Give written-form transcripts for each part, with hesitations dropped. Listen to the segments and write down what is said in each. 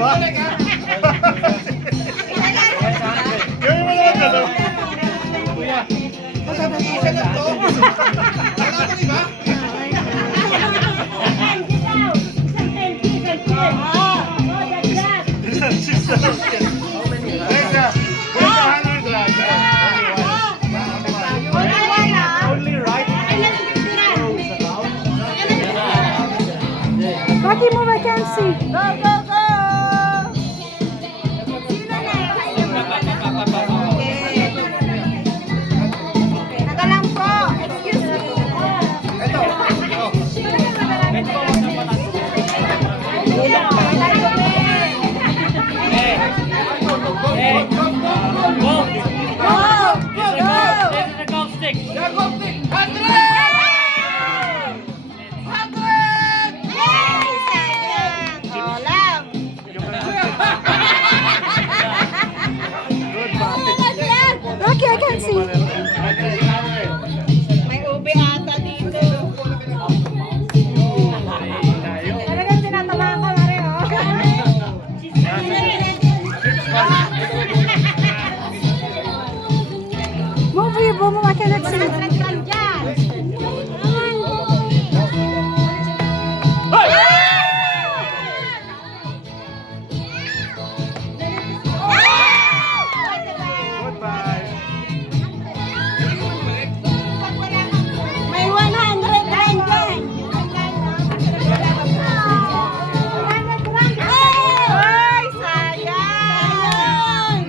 dalawa. Gawin mo naman dalawa. Kuya. Isa na to. Wala ko diba? Pati mo vacancy. Go, go, go! Teka lang po. Excuse me. Ito. Rocky, I can see. May ube ata dito. Talagang tinatamaan ko na rin, oh. Move you, Bomo, I cannot see. May 100 rin dyan. Ay, sayang.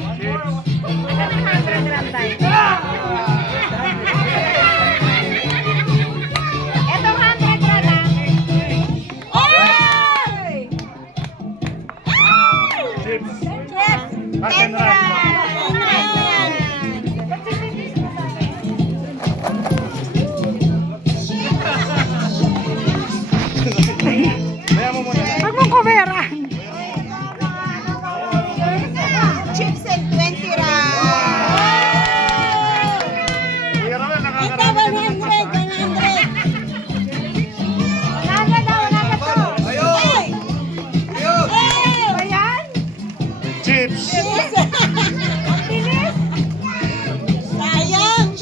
Etong 100 rin, Ay! Chips. Yes! 10 Kaya mo muna. Huwag mong kuveran. Chips and 20 rand. Kuya Ramel, Ito, nakakarami ka 100, 100. 100 daw, 100 to. Ayun! Ayun! Ayan. Chips. Yes. Ang bilis. Sayang.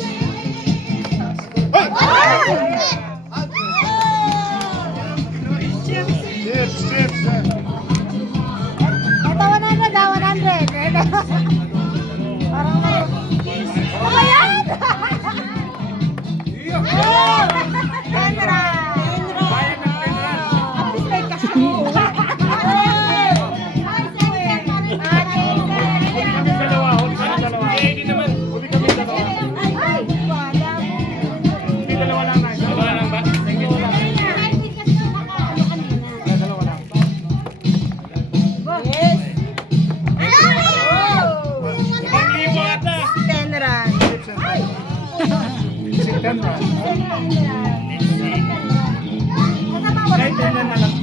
Chips, chips. Ito, 100 daw, 100. Parang may... Ano ba yan? Oh, 10 rand. At least may cashew. Hindi naman. Huli kami dalawa. Ay, wala. Hindi dalawa lang na. Dalawa lang ba? Dalawa lang. Yes. Ibang libo ata. 10 rand. Chips and Chips and 10 rand. Kasama ko Kahit 10 na lang.